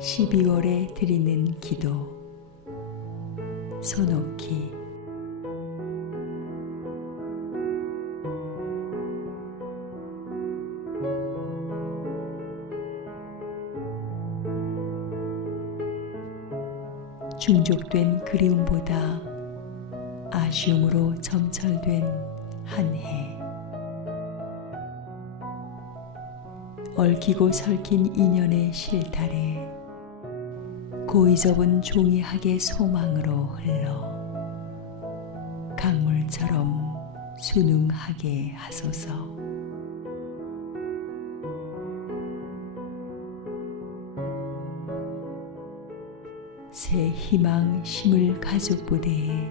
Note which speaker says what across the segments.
Speaker 1: 12월에 드리는 기도. 손옥희 중족된 그리움보다 아쉬움으로 점철된 한 해. 얽히고 설킨 인연의 실타래 고이 접은 종이학의 소망으로 흘러 강물처럼 순응하게 하소서. 새 희망 심을 가족 부대에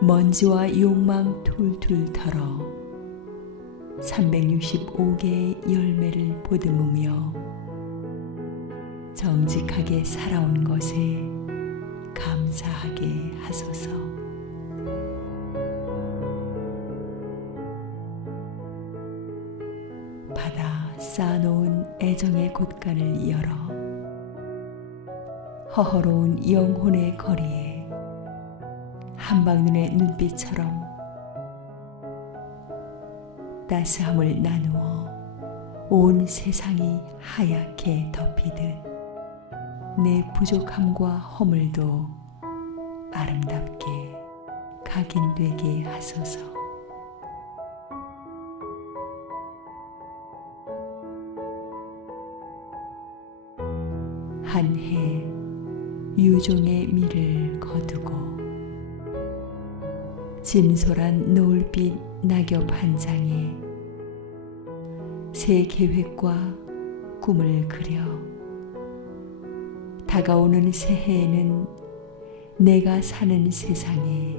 Speaker 1: 먼지와 욕망 툴툴 털어 365개의 열매를 보듬으며 정직하게 살아온 것에 감사하게 하소서. 받아 쌓아놓은 애정의 곳간을 열어 허허로운 영혼의 거리에 한방눈의 눈빛처럼 따스함을 나누어 온 세상이 하얗게 덮이듯 내 부족함과 허물도 아름답게 각인되게 하소서. 한 해 유종의 미를 거두고 진솔한 노을빛 낙엽 한 장에 새 계획과 꿈을 그려 다가오는 새해에는 내가 사는 세상에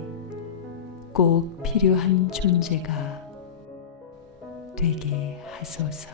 Speaker 1: 꼭 필요한 존재가 되게 하소서.